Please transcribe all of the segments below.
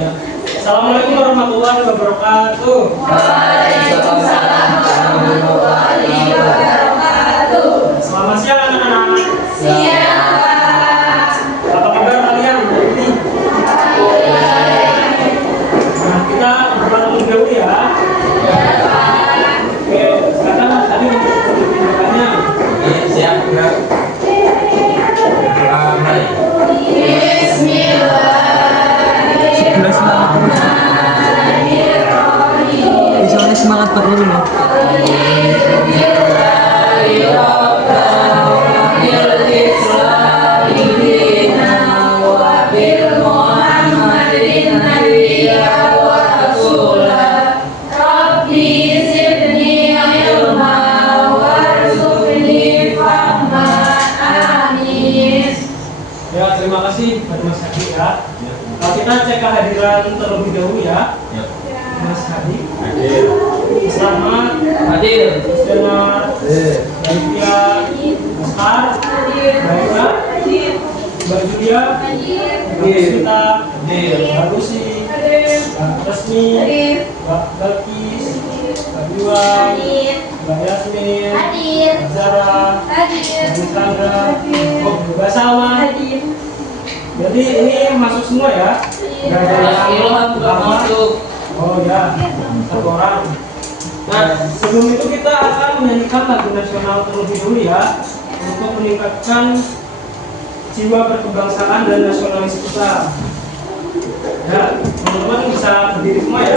Ya. Assalamualaikum warahmatullahi wabarakatuh. Waalaikumsalam warahmatullahi wabarakatuh. Selamat siang anak-anak. Siang. Apa kabar kalian hari ini? Nah, kita berangkat dulu ya. Oke, sekarang tadi untuk tindakannya. Siap, enggak? Mari. Misalnya semangat Pak Nurul loh. Ya, terima kasih buat Mas Hadi ya. Nah, kita cek kehadiran terlebih dahulu ya. Mas Hadi. Hadir. Selamat. Hadir. Selamat. Baiknya. Oscar. Baiknya. Mbak Julia. Mbak Sita. Mbak Lucy. Mbak Resmi. Mbak Balkis. Mbak Juwan. Mbak Yasmin. Mbak Zara. Mbak Sandra. Mbak Salma. Jadi ini masuk semua ya? Nggak ada yang lama. Oh ya, satu orang. Nah, sebelum itu kita akan menyanyikan lagu nasional terlebih dahulu ya, untuk meningkatkan jiwa berkebangsaan dan nasionalis kita. Ya, teman-teman bisa berdiri semua ya.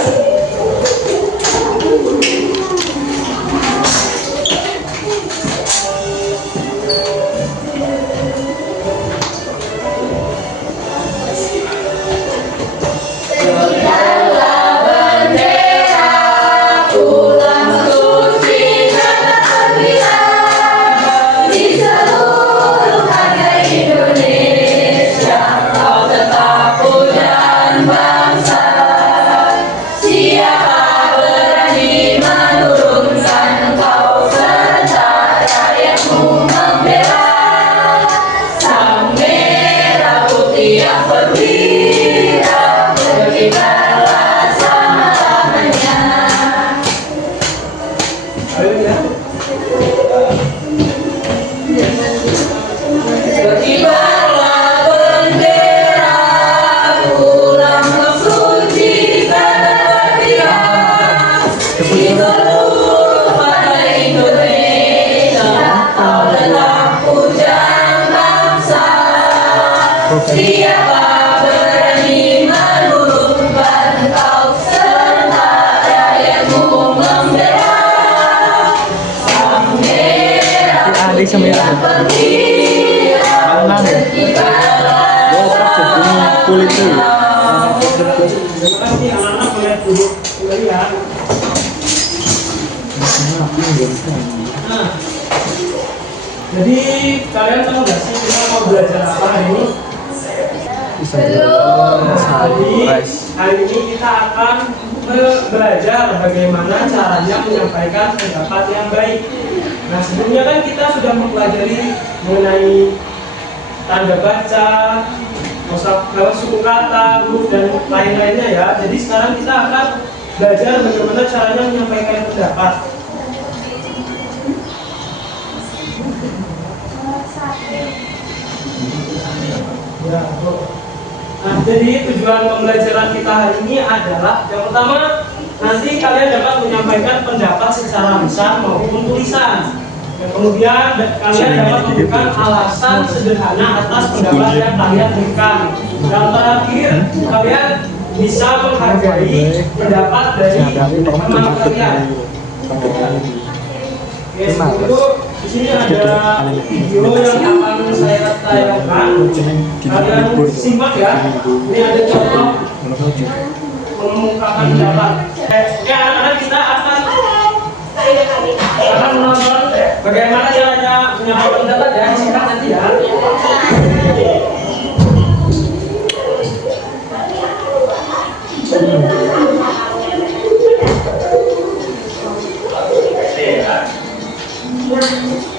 Terima kasih anak-anak, boleh duduk kembali ya. Nah, jadi kalian tahu nggak sih kita mau belajar apa hari ini? Hari ini kita akan belajar bagaimana caranya menyampaikan pendapat yang baik. Nah, sebelumnya kan kita sudah mempelajari mengenai tanda baca, suku kata, huruf dan lain-lainnya ya. Jadi sekarang kita akan belajar bagaimana caranya menyampaikan pendapat. Ya, nah, jadi tujuan pembelajaran kita hari ini adalah yang pertama, nanti kalian dapat menyampaikan pendapat secara lisan maupun tulisan. Dan kemudian kalian dapat memberikan alasan sederhana atas pendapat yang kalian berikan. Dan terakhir, kalian bisa menghargai pendapat dari teman kalian. Oke, itu di sini ada video yang akan saya tayangkan. Kalian simak ya. Ini ada contoh mengungkapkan pendapat. Ya, anak-anak kita akan menonton bagaimana caranya menyampaikan pendapat ya. Simak nanti ya.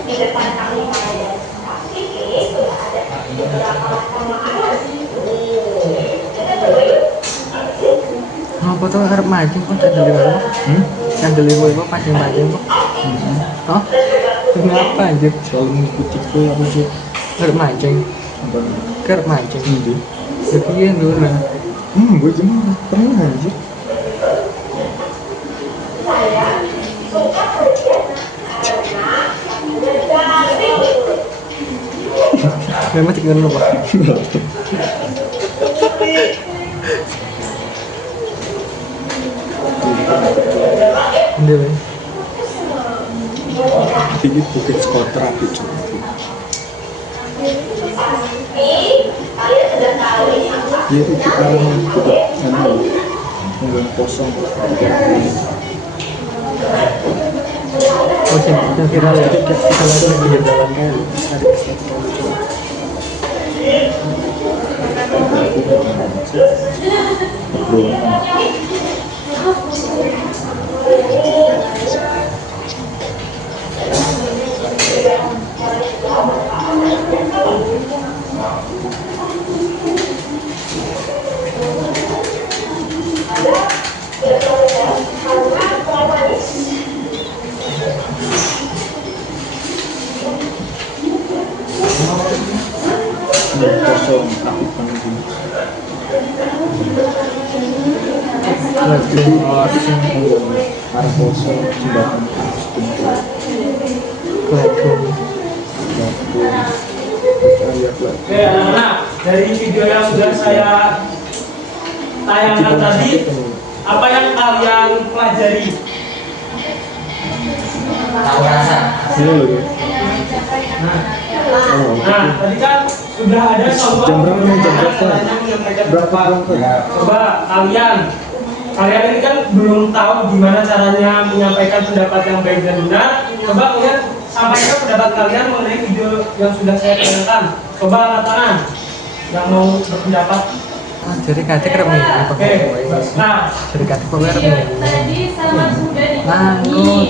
Di depan kami pada KPP sudah ada beberapa macam makanan. Kita coba yuk. Apa tuh harap mancing kok candeli apa? Candeli apa pancing-pancing kok? Oh? Kenapa anjir? Selalu mengikuti ku apa sih? Harap mancing. Harap mancing. Ini. Tapi ya dulu lah. Gue cuma pernah anjir. Memang tinggal lupa. Ini lah. Ini bukit skoter api cukup. Ya itu karena tidak enggak kosong. Oh, yang viral ya. Kita lagi di jalan kan. Ada kesempatan. Kosong api panas. Lagi asing. Arah kosong jembatan Kelakon. Oke, anak-anak, dari video yang sudah saya tayangkan tadi, apa yang kalian pelajari? Tahu rasa. Ini loh. Nah, tadi kan sudah ada contoh Jam berapa nih? Jam bagaimana berapa? caranya menyampaikan Berapa pendapat. berapa? Coba kalian ini kan belum tahu gimana caranya menyampaikan pendapat yang baik dan benar. Coba kalian sampaikan pendapat kalian mengenai video yang sudah saya tayangkan. Coba angkat tangan yang mau berpendapat. Jadi kata kerap nih. Oke, nah, Jadi kata kok kerap nih. Tadi sama sudah Lanjut.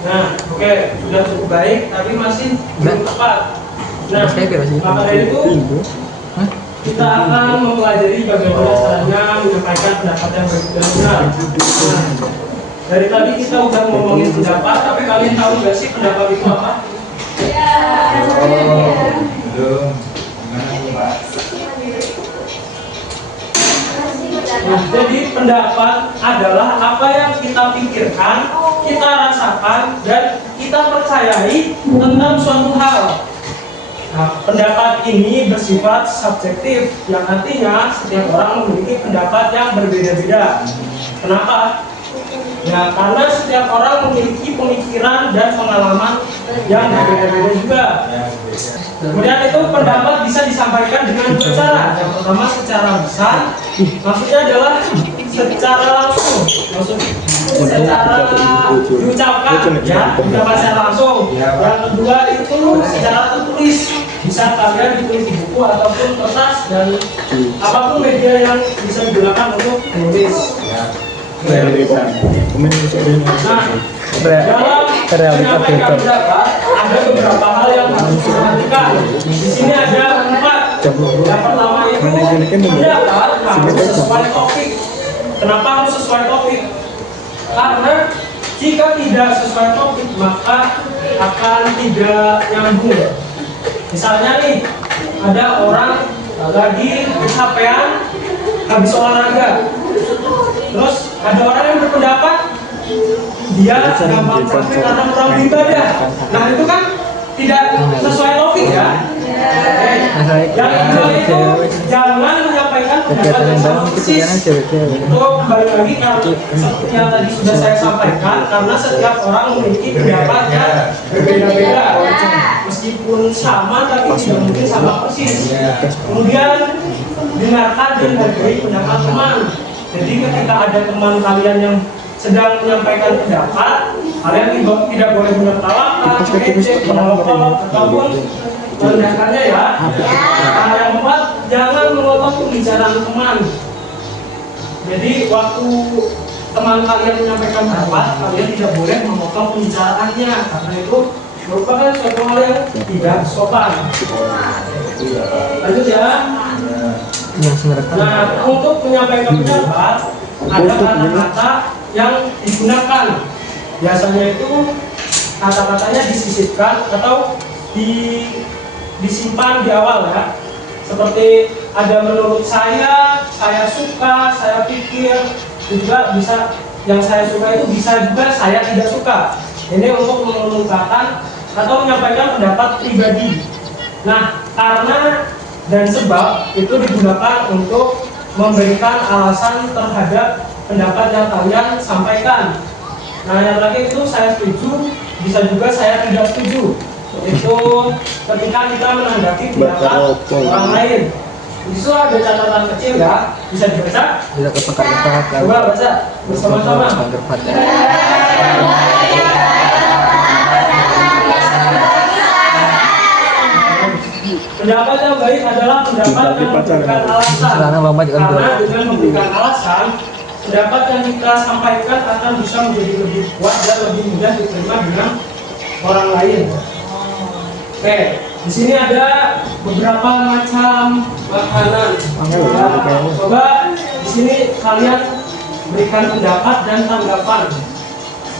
nah, oke, sudah cukup baik, tapi masih belum tepat. Nah, Mas kayak berapa sih? maka dari itu Pintu. Hah? kita akan mempelajari bagaimana caranya menyampaikan pendapat yang baik dan benar. Nah, dari tadi kita udah ngomongin pendapat, tapi kalian tahu nggak sih pendapat itu apa? Nah, jadi pendapat adalah apa yang kita pikirkan, kita rasakan, dan kita percayai tentang suatu hal. Nah, pendapat ini bersifat subjektif, yang artinya setiap orang memiliki pendapat yang berbeda-beda. Kenapa? Ya, karena setiap orang memiliki pemikiran dan pengalaman yang berbeda-beda juga. Kemudian itu pendapat bisa disampaikan dengan dua cara. Yang pertama secara lisan, maksudnya adalah secara langsung, secara diucapkan, ya, pendapat secara langsung. Yang kedua itu secara tertulis, bisa kalian ditulis di buku ataupun kertas dan apapun media yang bisa digunakan untuk menulis. Nah, dalam menyampaikan pendapat ada beberapa hal yang harus diperhatikan. Di sini ada 4. Yang pertama itu pendapat harus sesuai topik. Kenapa harus sesuai topik? Karena jika tidak sesuai topik maka akan tidak nyambung. Misalnya nih, ada orang lagi kecapean habis olahraga. Terus ada orang yang berpendapat dia gampang capek karena kurang beribadah. Nah, itu kan tidak sesuai topik ya. Yang kedua itu jangan menyampaikan pendapat yang sama persis. Itu kembali lagi karena seperti yang tadi sudah saya sampaikan, karena setiap orang memiliki pendapat yang berbeda-beda. Meskipun sama tapi tidak mungkin sama persis. Kemudian dengarkan dan hargai pendapat teman. Jadi ketika ada teman kalian yang sedang menyampaikan pendapat, kalian tidak boleh menertawakan, mengejek, menolak, ataupun merendahkannya ya. Nah, yang keempat, jangan memotong pembicaraan teman. Jadi waktu teman kalian menyampaikan pendapat, kalian tidak boleh memotong pembicaraannya, karena itu merupakan suatu hal yang tidak sopan. Lanjut ya. Nah, untuk menyampaikan pendapat, ada kata-kata yang digunakan. Biasanya itu kata-katanya disisipkan atau disimpan di awal ya. Seperti ada menurut saya suka, saya pikir, juga bisa yang saya suka itu bisa juga saya tidak suka. Ini untuk mengungkapkan atau menyampaikan pendapat pribadi. Nah, karena dan sebab itu digunakan untuk memberikan alasan terhadap pendapat yang kalian sampaikan. Nah, yang terakhir itu saya setuju, bisa juga saya tidak setuju. Itu ketika kita menanggapi pendapat orang lain. Di situ ada catatan kecil ya, bisa dibaca. Bisa kepekat-kekat. Coba baca bersama-sama. Pendapat yang baik adalah pendapat yang memberikan alasan. Karena dengan memberikan alasan, pendapat yang kita sampaikan akan bisa menjadi lebih kuat dan lebih mudah diterima dengan orang lain. Oke, di sini ada beberapa macam makanan. Ya, coba di sini kalian berikan pendapat dan tanggapan.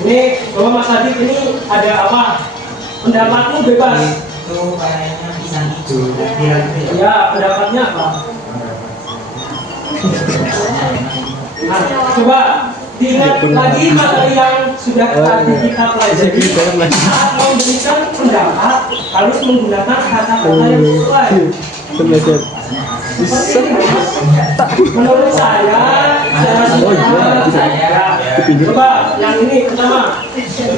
Ini coba Mas Adit, ini ada apa? Pendapatmu bebas. Itu kayaknya pisang hijau. Ya, pendapatnya apa? Nah, coba diingat lagi materi yang sudah tadi kita pelajari. Saat memberikan pendapat harus menggunakan kata-kata yang sesuai. Menurut saya coba yang ini pertama.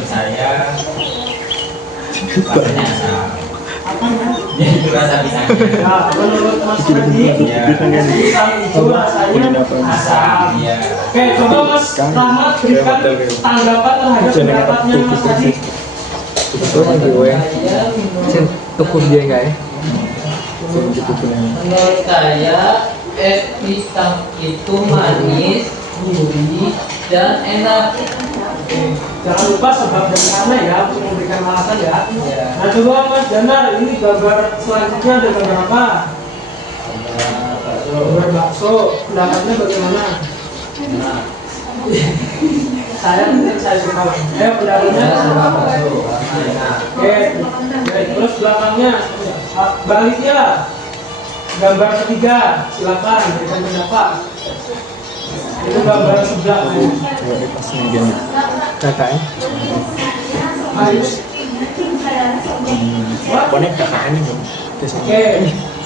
Saya ya itu rasa pisangnya. Nah, menurut Mas Freddy, pisang itu rasanya asam. Iya. Oke, coba Mas Rahmat berikan tanggapan terhadap pendapatnya Mas Adi. Itu yang gue. Tukur dia enggak ya? Menurut saya es pisang itu manis, gurih, dan enak. Jangan lupa sebab dan karena ya untuk memberikan alasan ya. Nah, coba Mas Danar, ini gambar selanjutnya ada gambar apa? Gambar bakso. Pendapatnya bagaimana? Saya suka. Pendapatnya. Oke, terus belakangnya baliknya gambar ketiga, silakan berikan pendapat. Itu gambar sebelahnya. KKN. Ayo. Konek KKN itu. Oke,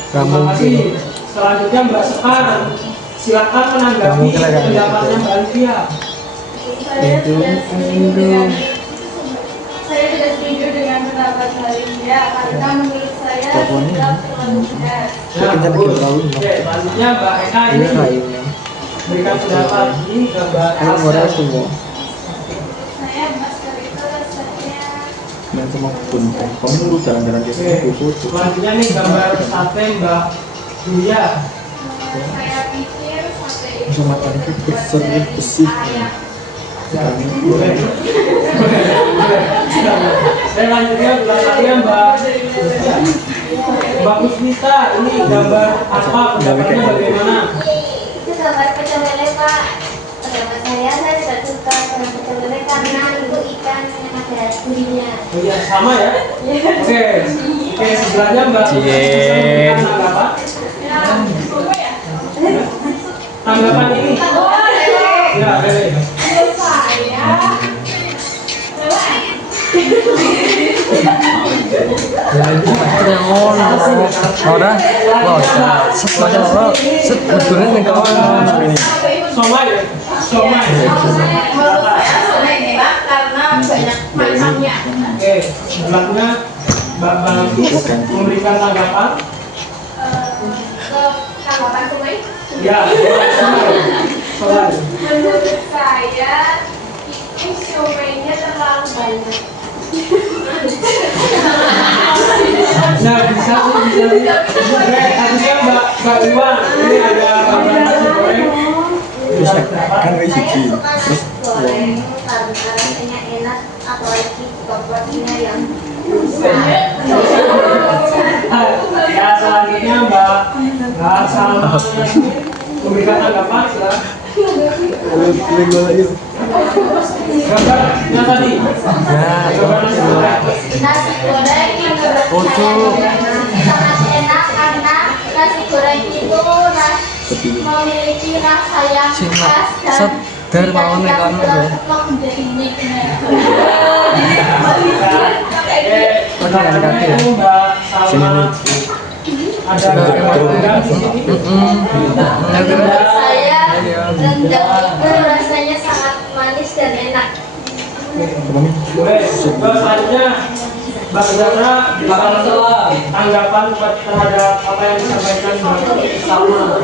terima kasih. Selanjutnya Mbak Sekar, silakan menanggapi pendapatnya Mbak Alfia. Saya tidak setuju dengan pendapat Maria karena menurut saya tidak terlalu pedas. Nah, bagus. Oke, selanjutnya Mbak Eka ini berikan pendapat ini gambar asal. Saya masker itu rasanya Yang sama pun. Kamu dulu jalan-jalan di sini Oke, selanjutnya nih gambar sate Mbak Julia. saya pikir sate itu bisa makan itu besar bersih. Saya lanjutnya belakangnya Mbak Pusmita, ini gambar apa, pendapatnya bagaimana? itu gambar pecel lele Pak. Pendapat saya tidak suka dengan pecel lele karena itu ikan yang ada durinya. Oh iya, sama ya? Oke, sebelahnya Mbak Cie. tanggapan? Tanggapan ini? Ya, boleh. Ya itu pasti on. Ora. Wah, set macam apa? Set betulnya nih kawan. Somai ya? Somai. Karena banyak macamnya. Oke, sebelahnya Mbak Balkis memberikan tanggapan. Ke tanggapan Sumai. Ya, Somai. Menurut saya itu Sumainya terlalu banyak. Nah, bisa. Oke, habisnya Mbak Iwan, ini ada gambar nasi goreng. Bisa Kan wis siji. Terus goreng karena rasanya enak, apalagi porsinya yang besar. Ya, selanjutnya Mbak sama memberikan tanggapan, silakan. Gue aja. Gambarnya tadi. Ya, Gambar nasi goreng. Nasi goreng menurut Oh, saya tuh. sangat enak karena nasi goreng itu memiliki rasa yang Cina, khas set, dan dar mau nih, kan, ya. menjadi nikmat. Oh, ini ada kaki ya? Mbak Salma. Sini nih. Ada rendang di sini. Menurut saya Iya. rendang itu rasanya sangat manis dan enak. Boleh. Selanjutnya Mbak Zara bisa tanggapan terhadap apa yang disampaikan Mbak Salma.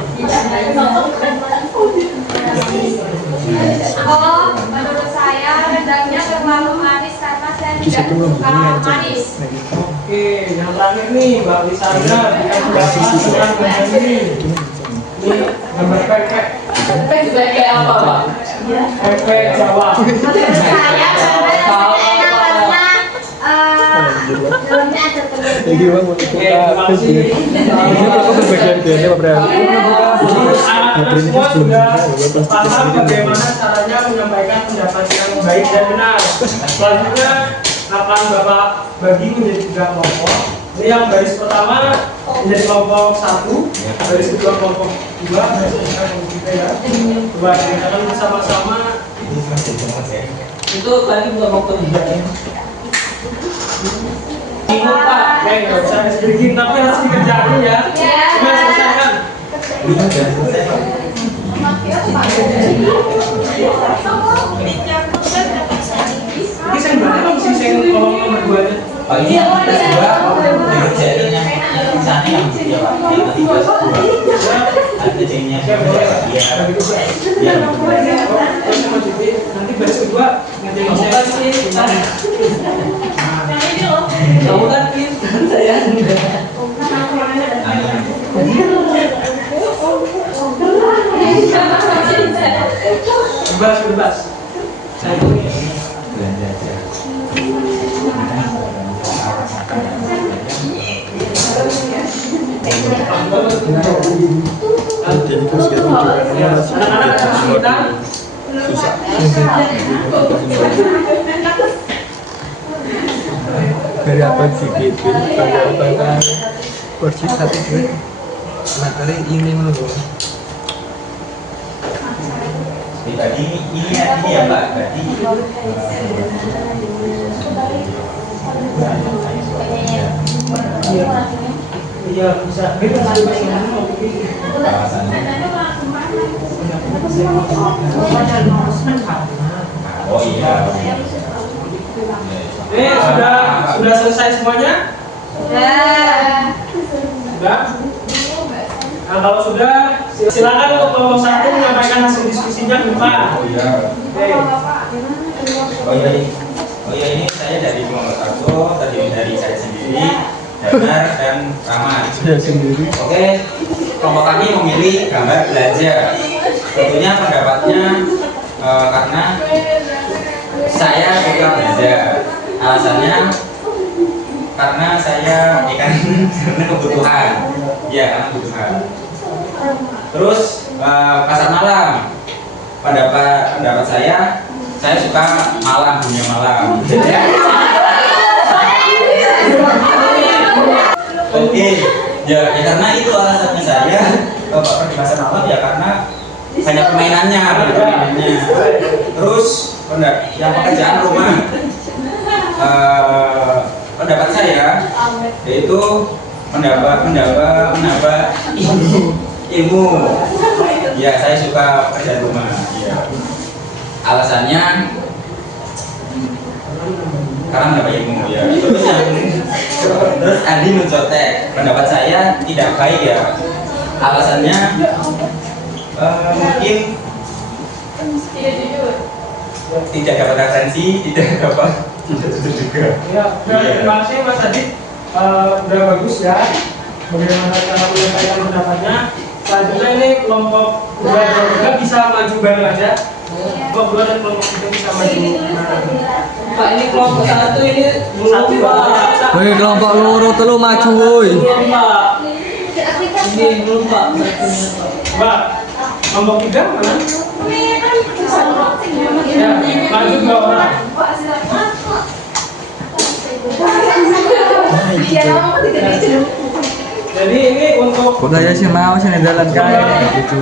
Oh, menurut saya rendangnya terlalu manis karena saya tidak suka manis. Oke, yang terakhir nih Mbak Lisandra bisa pendapat tentang gambar ini. Ini gambar pepek, Kayak apa, Pak? pepek Jawa. Menurut saya gambar enak karena dalamnya ada telur. Jadi bang mau Oke, terima kasih. Ini kok berbagian gini Pak Bram? Anak-anak semua sudah paham bagaimana caranya menyampaikan pendapat yang baik dan benar. Selanjutnya akan Bapak bagi menjadi 3 kelompok. Ini yang baris pertama menjadi kelompok 1, baris kedua kelompok 2, baris ketiga kelompok 3 ya. Coba kita akan bersama-sama. Itu tadi bukan mau kerja. Ingat Pak, nggak usah speaking tapi harus dikerjain ya. Coba selesaikan. Ini saya banget sih saya kolom nomor 2-nya. Oh ini yang kita dua, dikerjain yang misalnya yang dia Pak, yang tadi kelas 2. Ada jadinya Iya, begitu Pak. Iya. Terus sama Cici, nanti baris kedua ngerjain saya. Kamu kan pintar, saya enggak. Bebas, bebas. Saya punya. Belanja aja. Jadi terus kita Ya, anak-anak kita susah. Dari apa sedikit, dari apa kan? Porsi satu duit. Materi ini menunggu. Tadi ini ya Pak, tadi iya bisa bebas bebas mau pilih. oh iya. Sudah selesai semuanya? Sudah? Nah, kalau sudah, silakan untuk kelompok 1 menyampaikan hasil diskusinya ke depan. Oh iya. Oke. Oh iya ini saya dari kelompok 1, tadi dari saya sendiri, Danar dan Rahmat. Saya sendiri. Oke, kelompok kami memilih gambar belajar. Tentunya pendapatnya karena saya suka belajar. Alasannya karena saya karena kebutuhan. Ya, karena kebutuhan. Terus pasar malam. Pendapat saya suka malam, dunia malam. Oke, ya karena itu alasannya saya di pasar malam ya karena banyak permainannya. Terus yang pekerjaan rumah, pendapat saya yaitu menambah ilmu. Ya, saya suka pekerjaan rumah. Ya. Alasannya karena mendapat ilmu ya. Terus Andi mencontek. Pendapat saya tidak baik ya. Alasannya mungkin tidak dapat referensi, tidak jujur juga. Ya, terima kasih Mas Adit. Udah bagus ya. Bagaimana cara menyampaikan pendapatnya? Selanjutnya ini kelompok 2 dan 3 bisa maju bareng aja. Kelompok 2 dan kelompok 3 bisa maju. Pak ini kelompok 1 ini belum Pak. Woi kelompok loro telu maju woi. Belum Pak. Ini belum Pak. Mbak, kelompok 3 mana? Ya, maju 2 orang. Jadi ini untuk Lah ya sih mau sini dalan kae.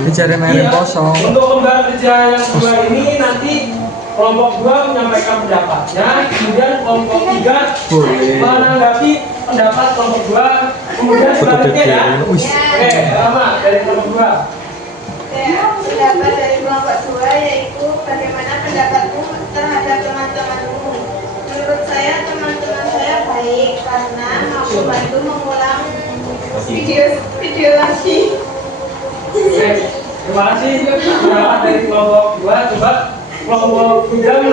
Dicari main kosong. Untuk lembar kerja yang 2 ini nanti kelompok 2 menyampaikan pendapatnya, kemudian kelompok 3 Boleh. menanggapi pendapat kelompok 2, kemudian selanjutnya ya. Wih. Oke, pertama dari kelompok 2. Pendapat dari kelompok 2 yaitu bagaimana pendapatmu terhadap teman-temanmu. Menurut saya teman-teman saya baik karena mau membantu mengulang video lagi. Oke, terima kasih. Pendapat dari kelompok 2, coba kelompok 3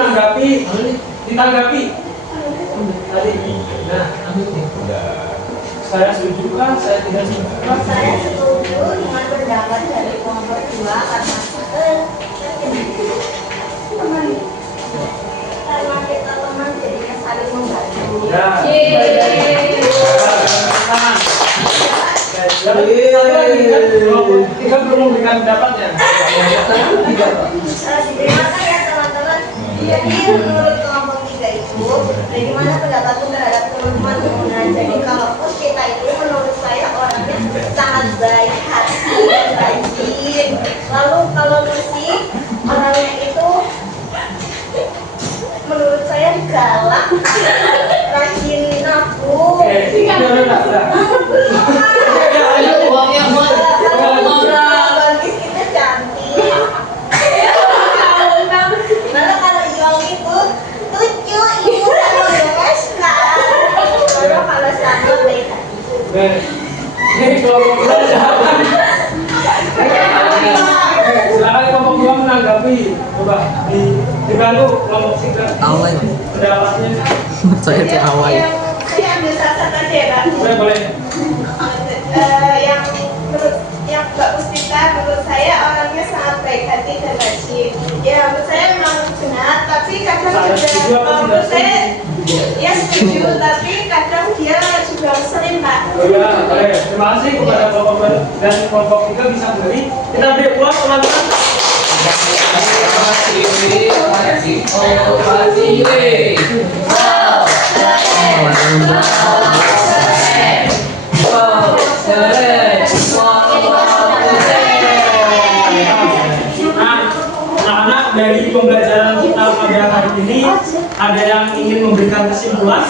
ditanggapi. Tadi. Nah, saya setuju kan? Saya tidak setuju kan? Saya setuju dengan pendapat dari kelompok 2 karena kita teman jadinya saling membantu. Ya. Satu lagi kan kelompok 3 belum memberikan pendapatnya. Diterima ya teman-teman. Jadi menurut kelompok 3 itu, bagaimana pendapatmu terhadap teman-teman? Nah, jadi kalau kita itu menurut saya orangnya sangat baik hati dan rajin. Lalu kalau musik orangnya itu menurut saya galak, rajin nabung. Uangnya buat orang. Bagus itu cantik. Lalu kalau Iwang itu lucu, ibu dan mengemaskan. Lalu kalau sama baik hati. Ini kelompok 2 silakan. Silakan kelompok 2 menanggapi. Coba dibantu kelompok 3. Awal. Pendapatnya. Saya tuh awal. Saya ambil salah satu ya, Kak. Boleh. Yang Mbak Puspita menurut saya orangnya sangat baik hati dan rajin. Ya menurut saya memang benar, tapi kadang juga menurut saya ya setuju, tapi kadang dia juga sering Pak. Oh ya, boleh. Terima kasih kepada kelompok 2 dan kelompok 3 bisa beri. Kita beri uang teman-teman. Nah, anak-anak dari pembelajaran kita pada hari ini ada yang ingin memberikan kesimpulan?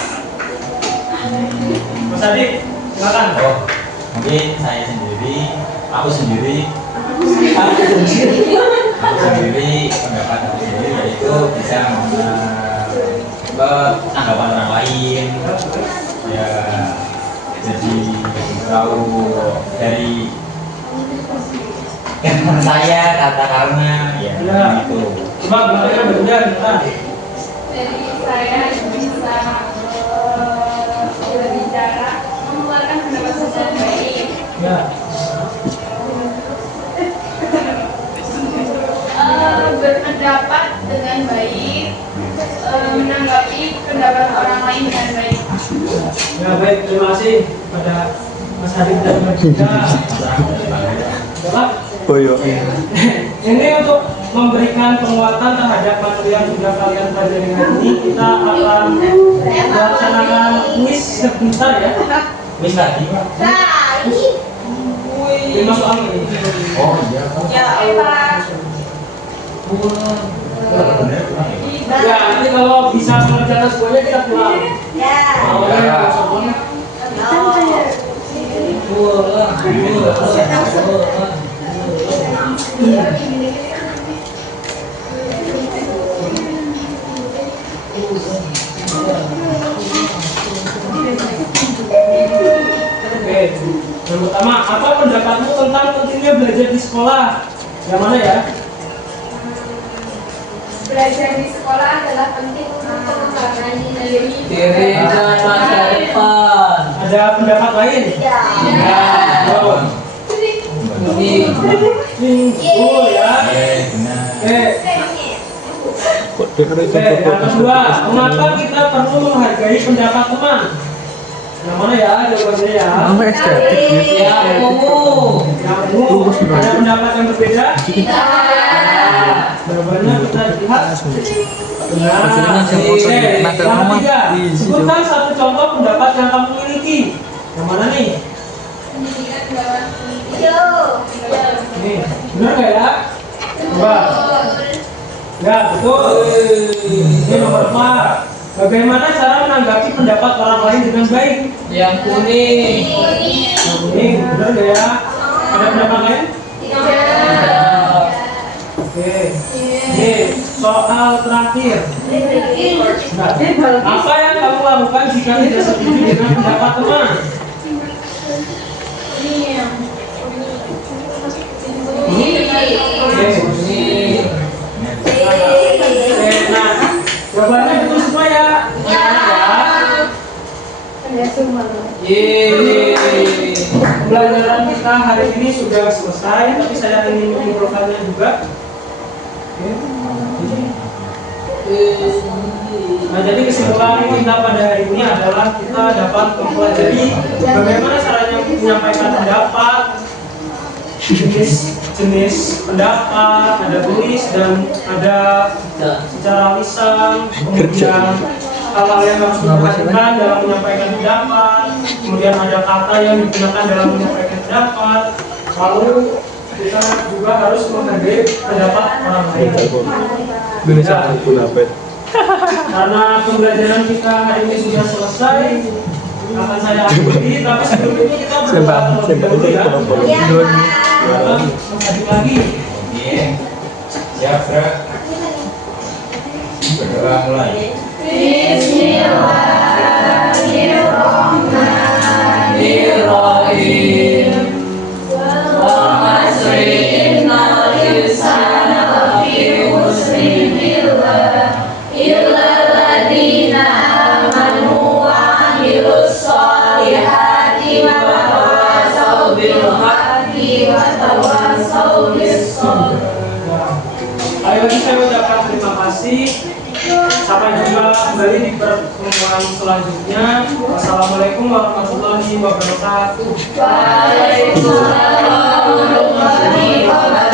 Mas Adi, silakan. Oh, mungkin saya sendiri, aku sendiri pendapat aku sendiri yaitu bisa tanggapan orang lain, ya jadi tahu dari teman saya kata-katanya ya itu. Coba bagaimana berbeda kita? Jadi saya bisa berbicara, mengeluarkan pendapat secara baik, Ya. berpendapat dengan baik, menanggapi pendapat orang lain dengan baik. Ya baik, terima kasih kepada Mas Harim dan Mbak Dinda. Bapak, Oh iya. ini untuk memberikan penguatan terhadap materi yang sudah kalian pelajari hari ini, kita akan melaksanakan kuis sebentar ya. Wis tadi Pak. Nah ini Lima soal ini. Oh iya. ya Allah. Ya, nanti kalau bisa mengerjakan semuanya kita pulang. Ya. Awalnya semuanya. Oke, yang pertama, apa pendapatmu tentang pentingnya belajar di sekolah? Yang mana ya? Belajar di sekolah adalah penting untuk pengembangan diri Diri dan masa depan. Ada pendapat lain? Ya. Oh, Ini oh ya. Benar. Oke, oke. Yang kedua, mengapa kita perlu menghargai pendapat teman? Yang mana ya jawabannya ya? Apa estetik gitu? ya kamu. Kamu ada pendapat yang berbeda? tidak. Jawabannya kita lihat. Maksudnya yang kosong Oke. mata Yang mama. ketiga, Ih, sebutkan satu contoh pendapat yang kamu miliki. Yang mana nih? Pendidikan dalam Yo. Nih, benar nggak ya? Coba. Ya, betul. Ini nomor 4. Bagaimana cara menanggapi pendapat orang lain dengan baik? Yang kuning. Ini benar nggak ya? Ada pendapat lain? Oke. Ini soal terakhir. Nah, apa yang kamu lakukan jika tidak setuju dengan pendapat teman? Nah, jawabannya betul semua ya. Pembelajaran kita hari ini sudah selesai, tapi saya ingin menyimpulkannya juga. Nah, jadi kesimpulan kita pada hari ini adalah kita dapat mempelajari bagaimana caranya menyampaikan pendapat, jenis pendapat, ada tulis dan ada secara lisan, kemudian hal-hal yang harus diperhatikan dalam menyampaikan pendapat, kemudian ada kata yang digunakan dalam menyampaikan pendapat, lalu kita juga harus menghargai pendapat orang lain. Indonesia pun apa? Karena pembelajaran kita hari ini sudah selesai, akan saya akhiri, tapi sebelum itu kita berdoa terlebih dahulu ya. Iya, Pak. Adik lagi. Siap, Fra. Berdoa mulai. Bismillahirrahmanirrahim. Wa asri innal insana lafi khusrin illa alladziina aamanu wa 'amilus shalihati wa tawassaw bil haqqi wa tawassaw bis sabr. Ayo lagi saya ucapkan terima kasih. Sampai jumpa kembali di pertemuan selanjutnya. Wassalamualaikum warahmatullahi wabarakatuh. Waalaikumsalam warahmatullahi wabarakatuh.